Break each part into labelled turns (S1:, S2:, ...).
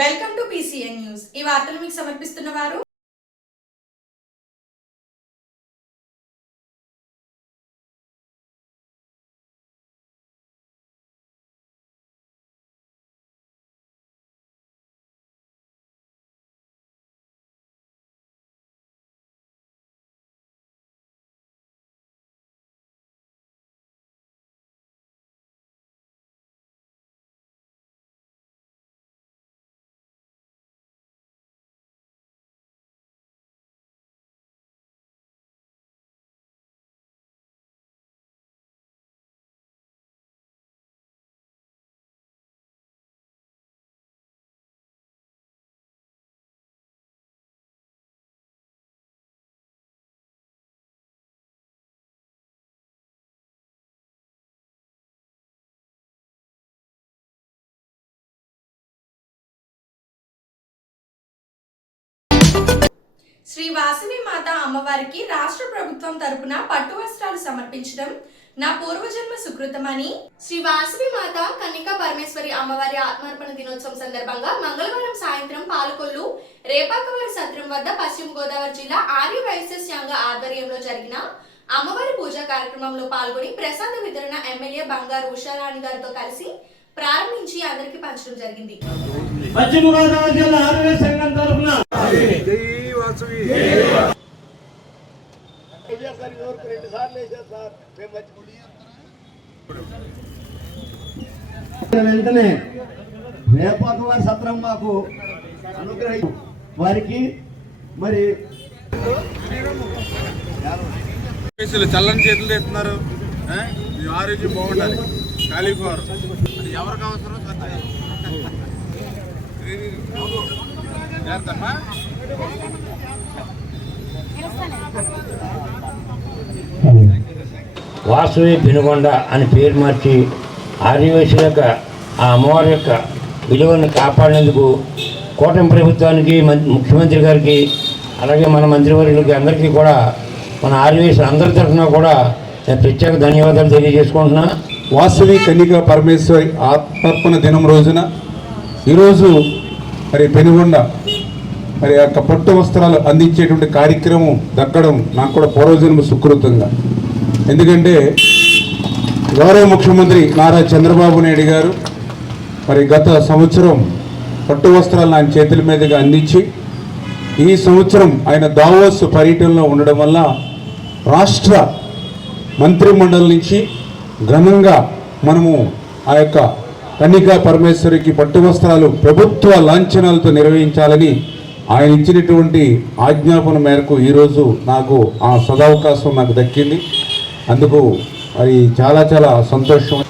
S1: Welcome to PCN news. ఈ వార్తలు మీకు సమర్పిస్తున్న వారు శ్రీ వాసవి మాత అమ్మవారికి రాష్ట్ర ప్రభుత్వం తరపున పట్టు వస్త్రాలు సమర్పించడం నా పూర్వజన్మ సుకృతమని శ్రీ వాసవి మాత కన్నికా పరమేశ్వరి అమ్మవారి ఆత్మార్పణ దినోత్సవం సందర్భంగా మంగళవారం సాయంత్రం పాలకొల్లు రేపాకవారి సత్రం వద్ద పశ్చిమ గోదావరి జిల్లా ఆర్య వైఎస్ఎస్ సంఘ ఆధ్వర్యంలో జరిగిన అమ్మవారి పూజా కార్యక్రమంలో పాల్గొని ప్రసాద వితరణ ఎమ్మెల్యే బంగారు ఉషారాణి గారితో కలిసి ప్రారంభించి అందరికీ పంచడం జరిగింది.
S2: పశ్చిమ గోదావరి జిల్లా ఆరోగ్య సంఘం తరఫున
S3: వాసవి
S2: వెంటనే రేపాకు వారి సత్రం మాకు అనుగ్రహం. వారికి మరి
S3: కేసులు చల్లని చేతులు ఎత్తున్నారు ఆ? మీ ఆరోగ్యం బాగుండాలి. అది ఎవరికి అవసరం? సత్యం. జాగ్రత్తమ్మా.
S4: వాసవి పెనుగొండ అని పేరు మార్చి ఆదివాసుల యొక్క ఆ అమ్మవారి యొక్క విలువను కాపాడేందుకు కూటమి ప్రభుత్వానికి మం- ముఖ్యమంత్రి గారికి అలాగే మన మంత్రివర్యులకి అందరికీ కూడా మన ఆదివాసులు అందరి తరఫున కూడా నేను ప్రత్యేక ధన్యవాదాలు తెలియజేసుకుంటున్నా
S3: వాసవి కన్నిక పరమేశ్వరి ఆత్మర్పణ దినం రోజున ఈరోజు మరి పెనుగొండ మరి యొక్క పట్టు వస్త్రాలు అందించేటువంటి కార్యక్రమం దక్కడం నాకు కూడా పూర్వజన్మ సుకృతంగా. ఎందుకంటే గౌరవ ముఖ్యమంత్రి నారా చంద్రబాబు నాయుడు గారు మరి గత సంవత్సరం పట్టు వస్త్రాలను ఆయన చేతుల మీదుగా అందించి ఈ సంవత్సరం ఆయన దావోస్ పర్యటనలో ఉండడం వల్ల రాష్ట్ర మంత్రిమండలి నుంచి ఘనంగా మనము ఆ యొక్క కన్నికా పరమేశ్వరికి పట్టు వస్త్రాలు ప్రభుత్వ లాంఛనాలతో నిర్వహించాలని ఆయన ఇచ్చినటువంటి ఆజ్ఞాపన మేరకు ఈరోజు నాకు ఆ సదవకాశం నాకు దక్కింది. అందుకు అది చాలా చాలా సంతోషం.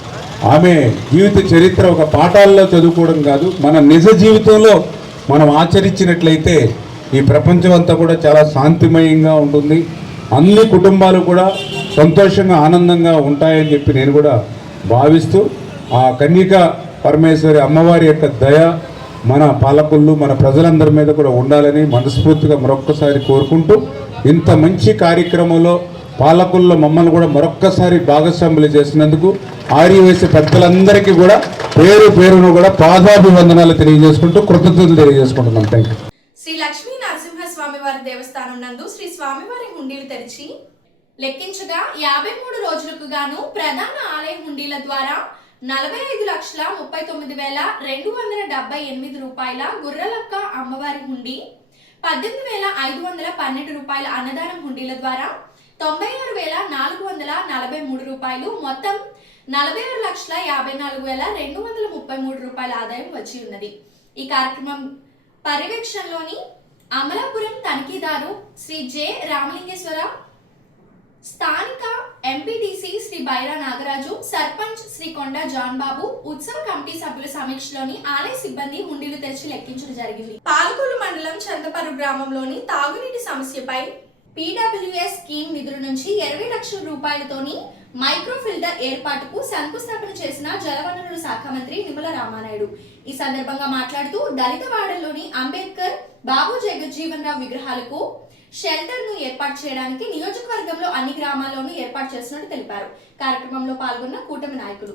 S3: ఆమె జీవిత చరిత్ర ఒక పాఠాల్లో చదువుకోవడం కాదు మన నిజ జీవితంలో మనం ఆచరించినట్లయితే ఈ ప్రపంచం అంతా కూడా చాలా శాంతిమయంగా ఉంటుంది. అన్ని కుటుంబాలు కూడా సంతోషంగా ఆనందంగా ఉంటాయని చెప్పి నేను కూడా భావిస్తూ ఆ కన్యక పరమేశ్వరి అమ్మవారి యొక్క దయ మన పాలకులు మన ప్రజలందరి మీద కూడా ఉండాలని మనస్ఫూర్తిగా మరొక్కసారి కోరుకుంటూ ఇంత మంచి కార్యక్రమంలో పాలకుల్లో మమ్మల్ని కూడా మరొక్కసారి భాగస్వాములు చేసినందుకు ఆర్యవేశ పెద్దలందరికీ కూడా పేరు పేరును కూడా పాదాభివందనాలు తెలియజేసుకుంటూ కృతజ్ఞతలు తెలియజేసుకుంటున్నాం. థ్యాంక్ యూ
S1: శ్రీ లక్ష్మీ నరసింహ స్వామివారి దేవస్థానం నందు శ్రీ స్వామివారి హుండీలు తెరిచి లెక్కించగా యాభై మూడు రోజులకు గాను ప్రధాన ఆలయ హుండీల ద్వారా నలభై ఐదు లక్షల ముప్పై తొమ్మిది వేల రెండు వందల డెబ్బై ఎనిమిది రూపాయల గుర్రలక్క అమ్మవారి హుండీ పద్దెనిమిది వేల ఐదు వందల పన్నెండు రూపాయల అన్నదానం హుండీల ద్వారా తొంభై ఆరు వేల నాలుగు వందల నలభై మూడు రూపాయలు మొత్తం నలభై ఆరు లక్షల యాభై నాలుగు వేల రెండు వందల ముప్పై మూడు రూపాయల ఆదాయం వచ్చి ఉన్నది. ఈ కార్యక్రమం పర్యవేక్షణలోని అమలాపురం తనిఖీదారు శ్రీ జె. రామలింగేశ్వర స్థానిక ఎంపీటీసీ శ్రీ బైరా నాగరాజు సర్పంచ్ శ్రీ కొండ జాన్ బాబు ఉత్సవ కమిటీ సభ్యుల సమీక్షలోని ఆలయ సిబ్బంది హుండీలు తెరిచి లెక్కించడం జరిగింది. పాలకొల్లు మండలం చందపరు గ్రామంలోని తాగునీటి సమస్యపై పీడబ్ల్యూఎస్ స్కీమ్ నిధుల నుంచి ఇరవై లక్షల రూపాయలతోని మైక్రో ఫిల్టర్ ఏర్పాటుకు శంకుస్థాపన చేసిన జలవనరుల శాఖ మంత్రి నిమ్మల రామానాయుడు. ఈ సందర్భంగా మాట్లాడుతూ దళిత వాడల్లోని అంబేద్కర్ బాబు జగజ్జీవన్ రావు విగ్రహాలకు షెల్టర్ను ఏర్పాటు చేయడానికి నియోజకవర్గంలో అన్ని గ్రామాల్లోనూ ఏర్పాటు చేస్తున్నట్టు తెలిపారు. కార్యక్రమంలో పాల్గొన్న కూటమి నాయకులు.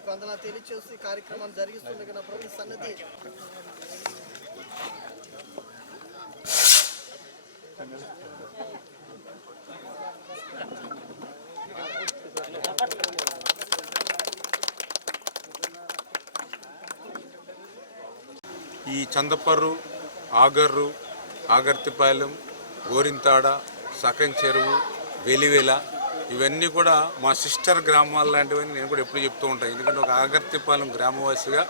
S5: ఈ కొందరు తెలియచేసి కార్యక్రమం జరిగిస్తుంది ప్రభు ఈ సన్నతి
S3: ఈ చందపర్రు ఆగర్రు ఆగర్తిపాలెం గోరింతాడ సకం చెరువు వెలివెల ఇవన్నీ కూడా మా సిస్టర్ గ్రామాలు లాంటివని నేను కూడా ఎప్పుడు చెప్తూ ఉంటాను ఎందుకంటే ఒక ఆగర్తిపాలెం గ్రామవాసిగా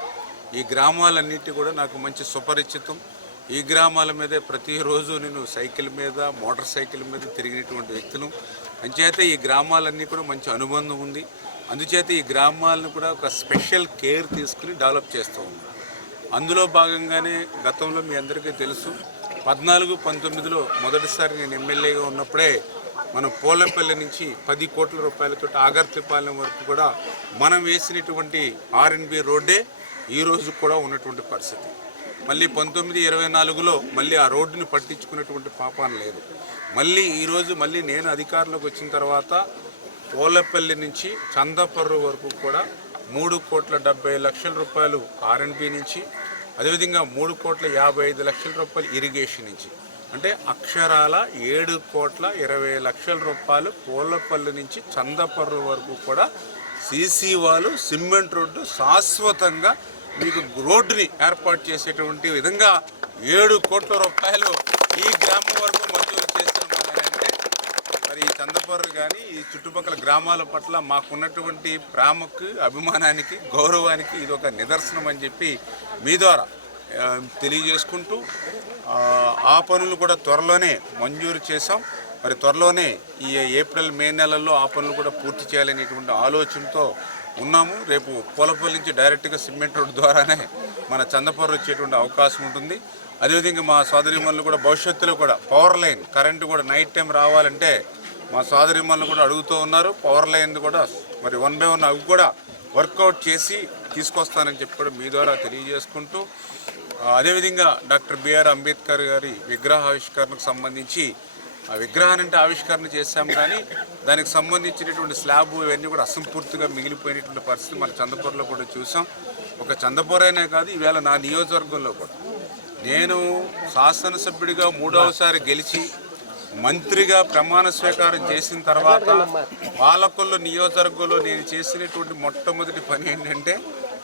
S3: ఈ గ్రామాలన్నిటి కూడా నాకు మంచి సుపరిచితం. ఈ గ్రామాల మీదే ప్రతిరోజు నేను సైకిల్ మీద మోటార్ సైకిల్ మీద తిరిగినటువంటి వ్యక్తులు అంచేత ఈ గ్రామాలన్నీ కూడా మంచి అనుబంధం ఉంది. అందుచేత ఈ గ్రామాలను కూడా ఒక స్పెషల్ కేర్ తీసుకుని డెవలప్ చేస్తూ ఉన్నాను అందులో భాగంగానే గతంలో మీ అందరికీ తెలుసు పద్నాలుగు పంతొమ్మిదిలో మొదటిసారి నేను ఎమ్మెల్యేగా ఉన్నప్పుడే మనం పోలంపల్లి నుంచి పది కోట్ల రూపాయలతో ఆగర్తిపాలెం వరకు కూడా మనం వేసినటువంటి ఆర్ఎన్బి రోడ్డే ఈ రోజు కూడా ఉన్నటువంటి పరిస్థితి. మళ్ళీ పంతొమ్మిది ఇరవై నాలుగులో మళ్ళీ ఆ రోడ్డుని పట్టించుకున్నటువంటి పాపాన లేదు. మళ్ళీ ఈరోజు మళ్ళీ నేను అధికారంలోకి వచ్చిన తర్వాత పోలపల్లి నుంచి చందపర్రు వరకు కూడా మూడు కోట్ల డెబ్బై లక్షల రూపాయలు ఆర్ఎన్బి నుంచి అదేవిధంగా మూడు కోట్ల యాభై ఐదు లక్షల రూపాయలు ఇరిగేషన్ నుంచి. అంటే అక్షరాల ఏడు కోట్ల ఇరవై లక్షల రూపాయలు పూలపల్లి నుంచి చందపర్రు వరకు కూడా సీసీ వాళ్ళు సిమెంట్ రోడ్డు శాశ్వతంగా మీకు రోడ్డుని ఏర్పాటు చేసేటువంటి విధంగా ఏడు కోట్ల రూపాయలు ఈ గ్రామం వరకు మంజూరు చేస్తున్నామంటే మరి ఈ చందపర్రు కానీ ఈ చుట్టుపక్కల గ్రామాల పట్ల మాకున్నటువంటి ప్రేమకు అభిమానానికి గౌరవానికి ఇది ఒక నిదర్శనం అని చెప్పి మీ ద్వారా తెలియజేసుకుంటూ ఆ, పనులు కూడా త్వరలోనే మంజూరు చేశాం. మరి త్వరలోనే ఈ ఏప్రిల్ మే నెలల్లో ఆ పనులు కూడా పూర్తి చేయాలనేటువంటి ఆలోచనతో ఉన్నాము. రేపు పోలపల్లి నుంచి డైరెక్ట్గా సిమెంట్ రోడ్ ద్వారానే మన చందపూర్ వచ్చేటువంటి అవకాశం ఉంటుంది. అదేవిధంగా మా సోదరిమణులు కూడా భవిష్యత్తులో కూడా పవర్ లైన్ కరెంటు కూడా నైట్ టైం రావాలంటే మా సోదరిమణులు కూడా అడుగుతూ ఉన్నారు. పవర్ లైన్ కూడా మరి వన్ బై వన్ అవి కూడా వర్కౌట్ చేసి తీసుకొస్తానని చెప్పి కూడా మీ ద్వారా తెలియజేసుకుంటూ అదేవిధంగా డాక్టర్ బిఆర్ అంబేద్కర్ గారి విగ్రహ ఆవిష్కరణకు సంబంధించి ఆ విగ్రహాన్ని అంటే ఆవిష్కరణ చేశాం కానీ దానికి సంబంధించినటువంటి స్లాబ్ ఇవన్నీ కూడా అసంపూర్తిగా మిగిలిపోయినటువంటి పరిస్థితి మన చందపూర్లో కూడా చూసాం. ఒక చందపూరైనా కాదు ఈవేళ నా నియోజకవర్గంలో కూడా. నేను శాసనసభ్యుడిగా మూడవసారి గెలిచి మంత్రిగా ప్రమాణ స్వీకారం చేసిన తర్వాత పాలకొల్లు నియోజకవర్గంలో నేను చేసినటువంటి మొట్టమొదటి పని ఏంటంటే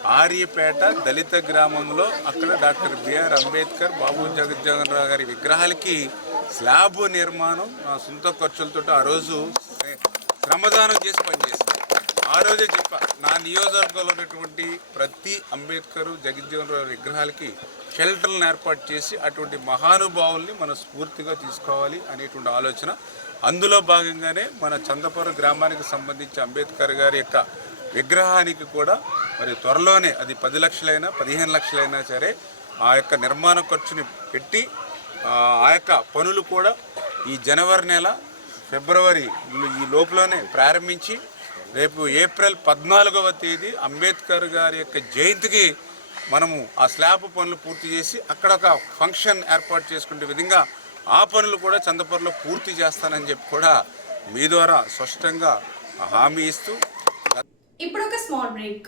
S3: ఆర్యపేట దళిత గ్రామంలో అక్కడ doctor B R Ambedkar Babu Jagjivan Rao గారి విగ్రహాలకి స్లాబ్ నిర్మాణం నా సొంత ఖర్చులతో ఆ రోజు శ్రమదానం చేసి పనిచేసింది. ఆ రోజే చెప్పా నా నియోజకవర్గంలో ఉన్నటువంటి ప్రతి అంబేద్కర్ జగజ్జీవన్ రావు విగ్రహాలకి షెల్టర్లను ఏర్పాటు చేసి అటువంటి మహానుభావుల్ని మనం స్ఫూర్తిగా తీసుకోవాలి అనేటువంటి ఆలోచన. అందులో భాగంగానే మన చందపురం గ్రామానికి సంబంధించి అంబేద్కర్ గారి యొక్క విగ్రహానికి కూడా మరి త్వరలోనే అది పది లక్షలైనా పదిహేను లక్షలైనా సరే ఆ యొక్క నిర్మాణ ఖర్చుని పెట్టి ఆ యొక్క పనులు కూడా ఈ జనవరి నెల ఫిబ్రవరి ఈ లోపలనే ప్రారంభించి రేపు ఏప్రిల్ పద్నాలుగవ తేదీ అంబేద్కర్ గారి యొక్క జయంతికి మనము ఆ స్లాబ్ పనులు పూర్తి చేసి అక్కడ ఒక ఫంక్షన్ ఏర్పాటు చేసుకునే విధంగా ఆ పనులు కూడా చందపూర్లో పూర్తి చేస్తానని చెప్పి కూడా మీ ద్వారా స్పష్టంగా హామీ ఇస్తూ
S1: ఇప్పుడు ఒక స్మాల్ బ్రేక్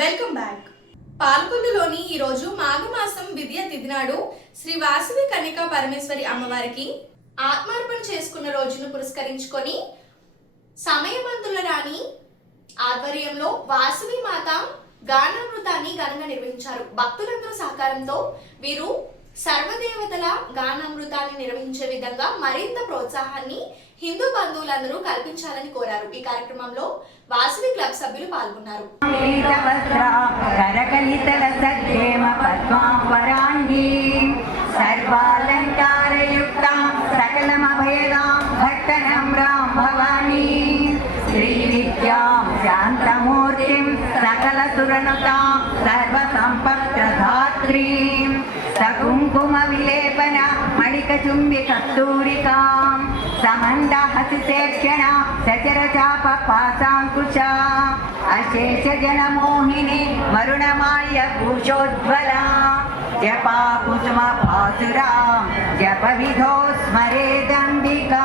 S1: వెల్కమ్ బ్యాక్. పాల్గొండలోని ఈరోజు మాఘమాసం విద్య తిథి నాడు శ్రీ వాసవి కన్యకా పరమేశ్వరి అమ్మవారికి ఆత్మార్పణ చేసుకున్న రోజును పురస్కరించుకొని సమయమంతుల రాణి ఆధ్వర్యంలో వాసవి మాత గానామృతాన్ని ఘనంగా నిర్వహించారు. భక్తులందరూ సహకారంతో వీరు సర్వదేవతల గానామృతాన్ని నిర్వహించే విధంగా మరింత ప్రోత్సాహాన్ని హిందూ బంధువులందరూ కల్పించాలని కోరారు. ఈ కార్యక్రమంలో వాసవి క్లబ్ సభ్యులు పాల్గొన్నారు.
S6: శాంతమూర్తిం సకల సురణుతాం సర్వ సంపత్రధాత్రీం సకుంకుమ విలేపన మణిక చుంబి కస్తూరికాం. సమంద హసిసేక్షణ సచర
S7: చాప పాశాంకుశ అశేష జన మోహిని వరుణమాల్య భూషోజ్వలా జపా కుసుమ పాసురా జప విధో స్మరేదంబికా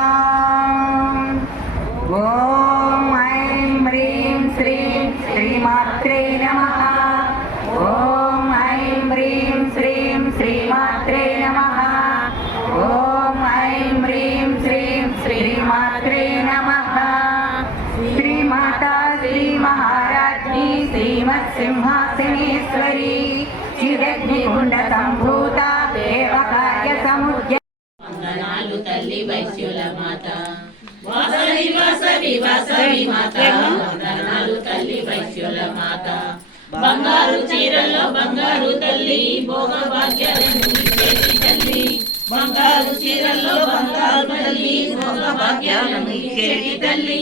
S7: చీరల్లో బంగారు భాగ్యాలను ఇచ్చేటి తల్లి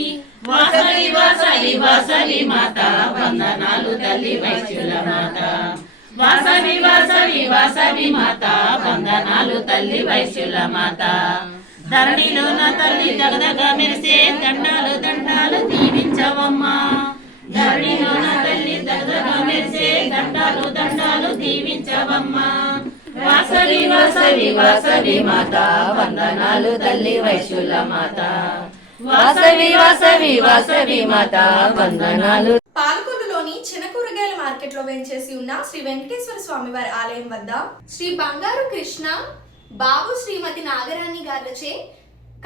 S7: వాసలి వాసలి వాసలి మాత వందనాలు తల్లి వైశ్యుల మాత. వాసవి వాసవి వాసవి మాత వందనాలు తల్లి వైశ్యుల మాత. ధరణిలో నా తల్లి దగదగ మెరిసే దండాలు దండాలు దీవించవమ్మా. ధరణిలో నా తల్లి దగదగ మెరిసే దండాలు దండాలు దీవించవమ్మా. వాసవి వాసవి వాసవి మాత వందనాలు తల్లి వైశుల మాత. వాసవి వాసవి వాసవి మాత వందనాలు.
S1: పాలకొల్లులోని చిన్న కూరగాయల మార్కెట్లో వేంచేసి ఉన్న శ్రీ వెంకటేశ్వర స్వామి వారి ఆలయం వద్ద శ్రీ బంగారు కృష్ణ బాబు శ్రీమతి నాగరాణి గారిచే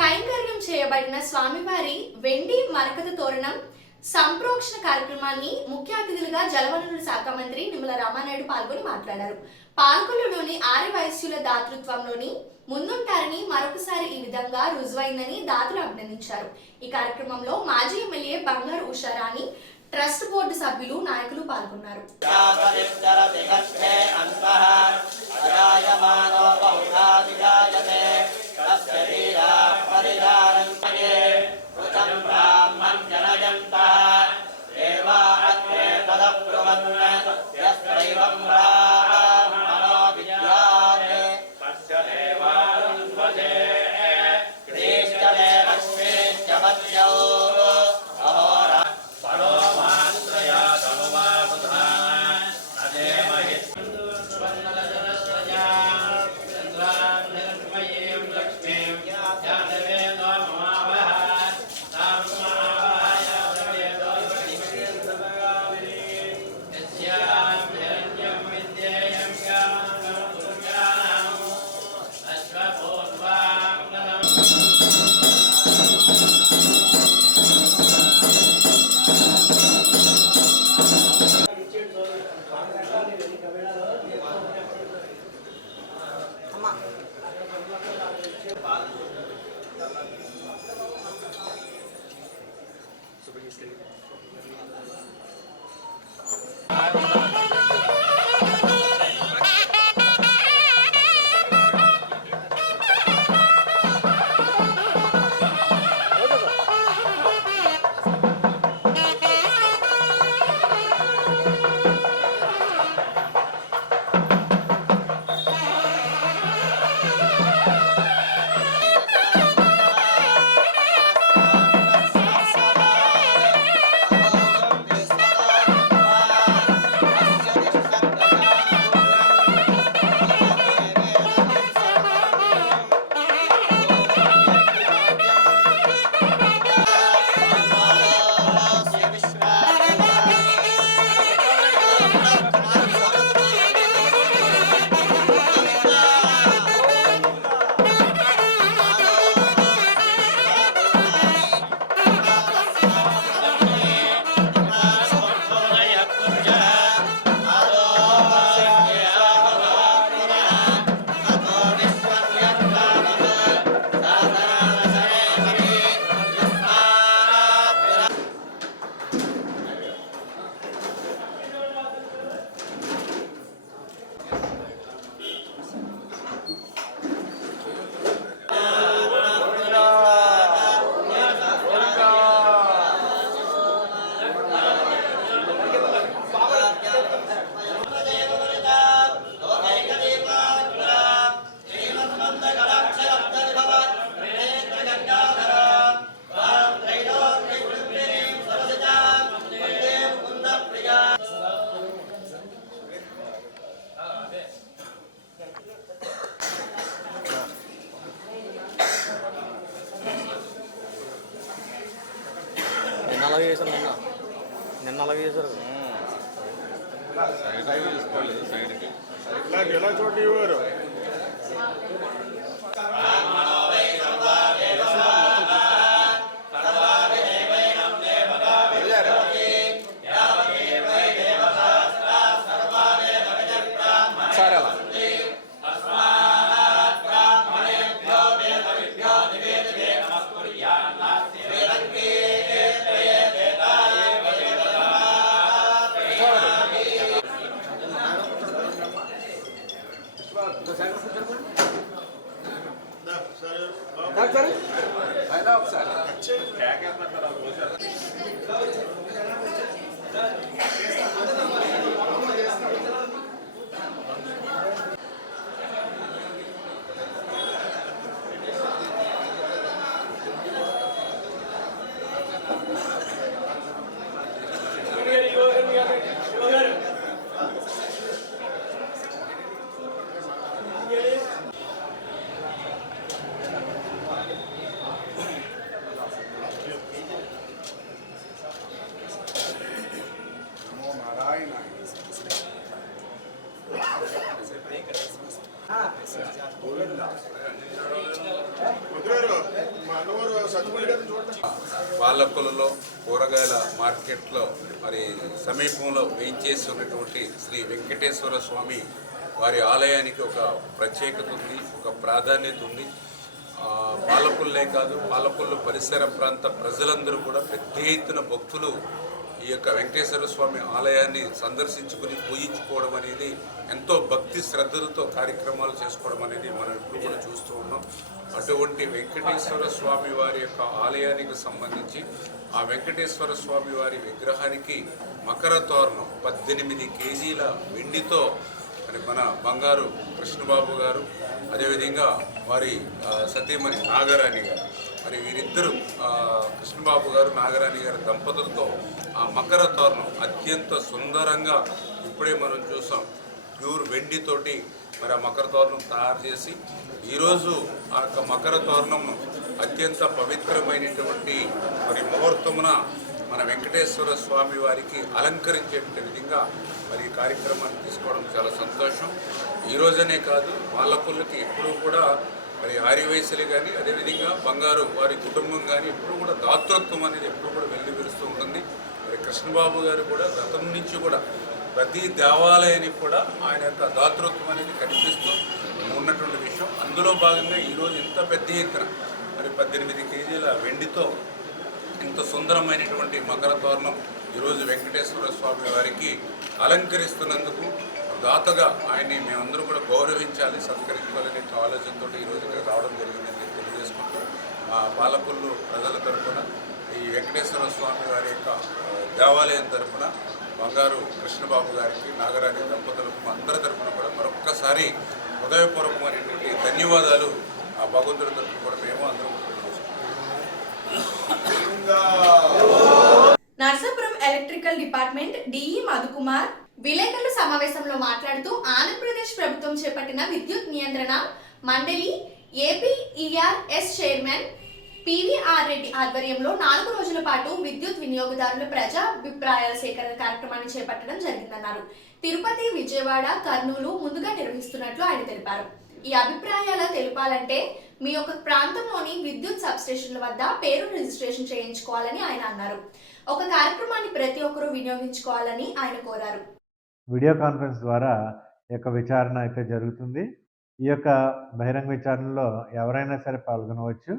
S1: కైంకర్యం చేయబడిన స్వామివారి వెండి మరకత తోరణం సంప్రోక్షణ కార్యక్రమాన్ని ముఖ్య అతిథులుగా జలవనరుల శాఖ మంత్రి నిమ్మల రామానాయుడు పాల్గొని మాట్లాడారు పాల్గొల్లులోని ఆర్య వయస్సుల దాతృత్వంలోని ముందుంటారని మరొకసారి ఈ విధంగా రుజువైందని దాతలు అభినందించారు ఈ కార్యక్రమంలో మాజీ ఎమ్మెల్యే బంగారు ఉషారాణి ట్రస్ట్ బోర్డు సభ్యులు నాయకులు పాల్గొన్నారు
S5: శ్రీ అలాగే చేశారు నిన్న. నిన్న అలాగే చేశారు డాక్టర్ ఒకసారి.
S3: కేకేస్తున్నారు పాలకులలో కూరగాయల మార్కెట్లో మరి సమీపంలో వేయించేసి ఉన్నటువంటి శ్రీ వెంకటేశ్వర స్వామి వారి ఆలయానికి ఒక ప్రత్యేకత ఉంది ఒక ప్రాధాన్యత ఉంది. పాలకుల్లే కాదు పాలకుల్లో పరిసర ప్రాంత ప్రజలందరూ కూడా పెద్ద ఎత్తున భక్తులు ఈ యొక్క వెంకటేశ్వర స్వామి ఆలయాన్ని సందర్శించుకుని పూజించుకోవడం అనేది ఎంతో భక్తి శ్రద్ధలతో కార్యక్రమాలు చేసుకోవడం అనేది మనం ఇప్పుడు కూడా చూస్తూ ఉన్నాం. అటువంటి వెంకటేశ్వర స్వామి వారి యొక్క ఆలయానికి సంబంధించి ఆ వెంకటేశ్వర స్వామి వారి విగ్రహానికి మకర తోరణం పద్దెనిమిది కేజీల వెండితో మరి మన బంగారు కృష్ణబాబు గారు అదేవిధంగా వారి సతీమణి నాగరాణి గారు మరి వీరిద్దరూ కృష్ణబాబు గారు నాగరాణి గారి దంపతులతో ఆ మకర తోరణం అత్యంత సుందరంగా ఇప్పుడే మనం చూసాం. ప్యూర్ వెండితోటి మరి ఆ మకర తోరణం తయారు చేసి ఈరోజు ఆ యొక్క మకర తోరణంను అత్యంత పవిత్రమైనటువంటి మరి ముహూర్తమున మన వెంకటేశ్వర స్వామి వారికి అలంకరించేట విధంగా మరి ఈ కార్యక్రమాన్ని తీసుకోవడం చాలా సంతోషం. ఈ రోజనే కాదు వాళ్ళకుళ్ళకి ఎప్పుడూ కూడా మరి ఆర్యవయసులు కానీ అదేవిధంగా బంగారు వారి కుటుంబం కానీ ఎప్పుడు కూడా దాతృత్వం అనేది ఎప్పుడు కూడా వెల్లివిరుస్తూ ఉంటుంది. మరి కృష్ణబాబు గారు కూడా గతం నుంచి కూడా ప్రతి దేవాలయానికి కూడా ఆయన యొక్క దాతృత్వం అనేది కనిపిస్తూ ఉన్నటువంటి విషయం. అందులో భాగంగా ఈరోజు ఇంత పెద్ద ఎత్తున మరి పద్దెనిమిది కేజీల వెండితో ఇంత సుందరమైనటువంటి మకర తోరణం ఈరోజు వెంకటేశ్వర స్వామి వారికి అలంకరిస్తున్నందుకు దాతగా ఆయన్ని మేమందరం కూడా గౌరవించాలి సత్కరించాలనే ఆలోచనతో ఈరోజు ఇక్కడ రావడం జరిగిందని చెప్పి తెలియజేసుకుంటూ మా పాలకొల్లు ప్రజల తరఫున ఈ వెంకటేశ్వర స్వామి వారి యొక్క దేవాలయం తరఫున బంగారు కృష్ణబాబు గారికి నాగరాణి దంపతులకు అందరి తరఫున కూడా మరొక్కసారి హృదయపూర్వకమైనటువంటి ధన్యవాదాలు ఆ భగవంతుడి తరఫున కూడా మేము అందరం Narsapuram
S1: electrical department D E Madhukumar విలేకరుల సమావేశంలో మాట్లాడుతూ ఆంధ్రప్రదేశ్ ప్రభుత్వం చేపట్టిన విద్యుత్ నియంత్రణ మండలి ఏపీఈఆర్ఎస్ చైర్మన్ పివిఆర్ రెడ్డి ఆధ్వర్యంలో నాలుగు రోజుల పాటు విద్యుత్ వినియోగదారుల ప్రజా అభిప్రాయాల సేకరణ కార్యక్రమాన్ని చేపట్టడం జరిగిందన్నారు. తిరుపతి విజయవాడ కర్నూలు ముందుగా నిర్వహిస్తున్నట్లు ఆయన తెలిపారు. ఈ అభిప్రాయాల తెలపాలంటే మీ యొక్క ప్రాంతంలోని విద్యుత్ సబ్స్టేషన్ల వద్ద పేరు రిజిస్ట్రేషన్ చేయించుకోవాలని ఆయన అన్నారు. ఒక కార్యక్రమాన్ని ప్రతి ఒక్కరూ వినియోగించుకోవాలని ఆయన కోరారు.
S8: వీడియో కాన్ఫరెన్స్ ద్వారా ఈ యొక్క విచారణ అయితే జరుగుతుంది. ఈ యొక్క బహిరంగ విచారణలో ఎవరైనా సరే పాల్గొనవచ్చు.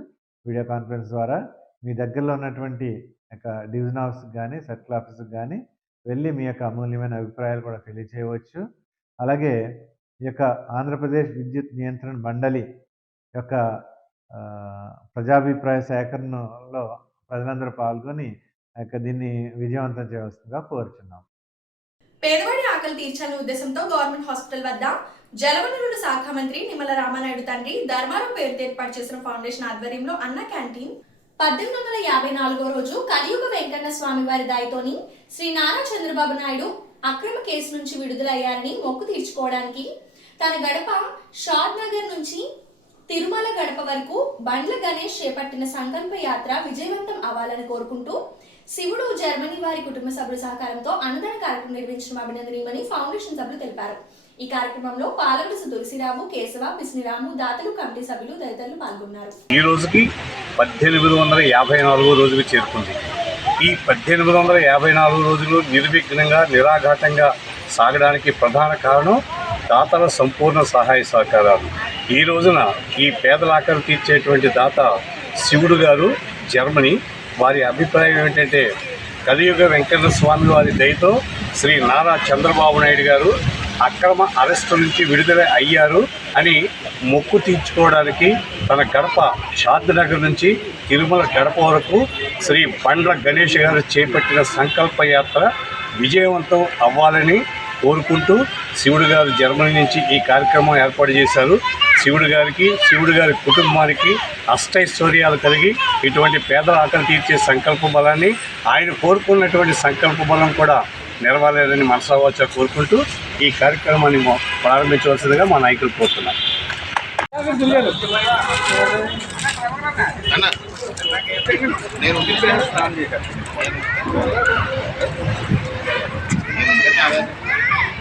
S8: వీడియో కాన్ఫరెన్స్ ద్వారా మీ దగ్గరలో ఉన్నటువంటి యొక్క డివిజన్ ఆఫీస్కి కానీ సర్కిల్ ఆఫీస్కి కానీ వెళ్ళి మీ యొక్క అమూల్యమైన అభిప్రాయాలు కూడా తెలియచేయవచ్చు. అలాగే ఈ యొక్క ఆంధ్రప్రదేశ్ విద్యుత్ నియంత్రణ మండలి యొక్క ప్రజాభిప్రాయ సేకరణలో ప్రజలందరూ పాల్గొని ఆ యొక్క దీన్ని విజయవంతం చేయవలసిందిగా కోరుచున్నాం.
S1: పేదవాడి ఆకలి తీర్చాలనే ఉద్దేశంతో గవర్నమెంట్ హాస్పిటల్ వద్ద జలవనరుల శాఖ మంత్రి నిమ్మల రామానాయుడు తండ్రి ధర్మారం పేరుతో ఏర్పాటు చేసిన ఫౌండేషన్ ఆధ్వర్యంలో అన్న క్యాంటీన్ పద్దెనిమిది వందల యాభై నాలుగో రోజు కలియుగ వెంకన్న స్వామి వారి దాయితోని శ్రీ నారా చంద్రబాబు నాయుడు అక్రమ కేసు నుంచి విడుదలయ్యారని మొక్కు తీర్చుకోవడానికి తన గడప షాద్ నగర్ నుంచి తిరుమల గడప వరకు బండ్ల గణేష్ చేపట్టిన సంకల్ప యాత్ర విజయవంతం అవ్వాలని కోరుకుంటూ శివుడు జర్మనీ వారి కుటుంబ సభ్యుల సహకారంతో అన్నదాన కార్యక్రమం నిర్వహించడం అభినందనీయమని ఫౌండేషన్ సభ్యులు తెలిపారు. ఈ కార్యక్రమంలో పాలవలస తులసిరాము కేశవ పిసినిరాము దాతలు కమిటీ సభ్యులు తదితరులు పాల్గొన్నారు.
S9: ఈ రోజుకి పద్దెనిమిది వందల యాభై నాలుగో రోజుకి చేరుకుంది. ఈ పద్దెనిమిది వందల యాభై నాలుగు రోజులు నిర్విఘ్నంగా నిరాఘాటంగా సాగడానికి ప్రధాన కారణం దాతల సంపూర్ణ సహాయ సహకారాలు. ఈ రోజున ఈ పేదల ఆకలి తీర్చేటువంటి దాత శివుడు గారు జర్మనీ వారి అభిప్రాయం ఏమిటంటే కలియుగ వెంకట స్వామి వారి దయతో శ్రీ నారా చంద్రబాబు నాయుడు గారు అక్రమ అరెస్టు నుంచి విడుదల అయ్యారు అని మొక్కు తీర్చుకోవడానికి తన గడప షాద్నగర్ నుంచి తిరుమల గడప వరకు శ్రీ బండ్ల గణేష్ గారు చేపట్టిన సంకల్ప యాత్ర విజయవంతం అవ్వాలని కోరుకుంటూ శివుడు గారు జర్మనీ నుంచి ఈ కార్యక్రమం ఏర్పాటు చేశారు. శివుడు గారికి శివుడు గారి కుటుంబానికి అష్టైశ్వర్యాలు కలిగి ఇటువంటి పేదల ఆకలి తీర్చే సంకల్ప బలాన్ని ఆయన కోరుకున్నటువంటి సంకల్ప బలం కూడా నెరవేరాలని మనసావాచ కోరుకుంటూ ఈ కార్యక్రమాన్ని ప్రారంభించవలసిందిగా మా నాయకులు కోరుతున్నారు.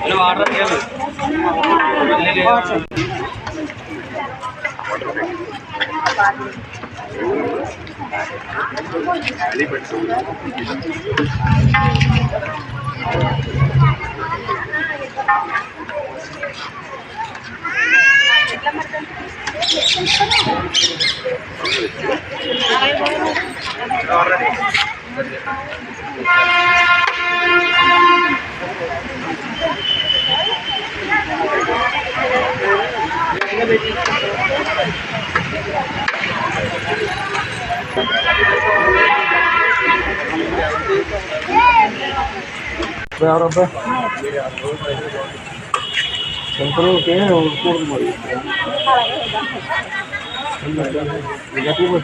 S6: ഹലോ ഓർഡർ ഓർഡർ
S10: మా బాటిల్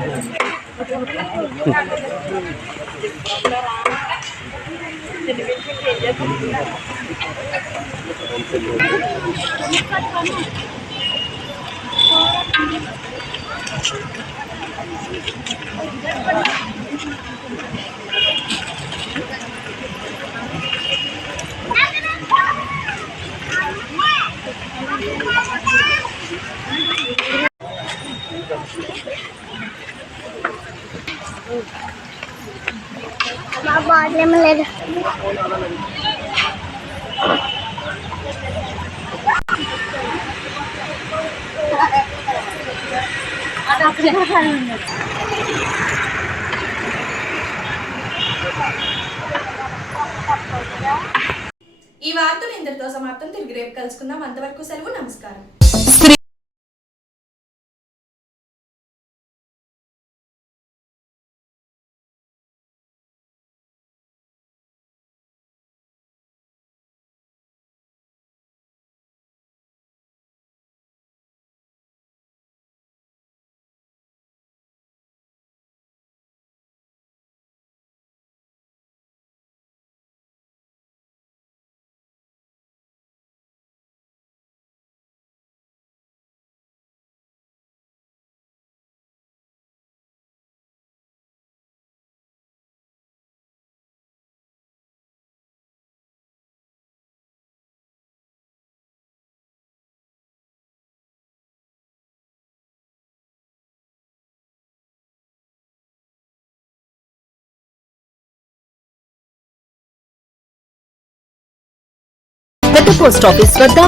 S10: ఏమో లేదు
S1: ఈ వార్తలు ఇంతటితో సమాప్తం. తిరిగి రేపు కలుసుకుందాం. అంతవరకు సెలవు నమస్కారం.
S11: పెద్ద పోస్ట్ ఆఫీస్ వద్ద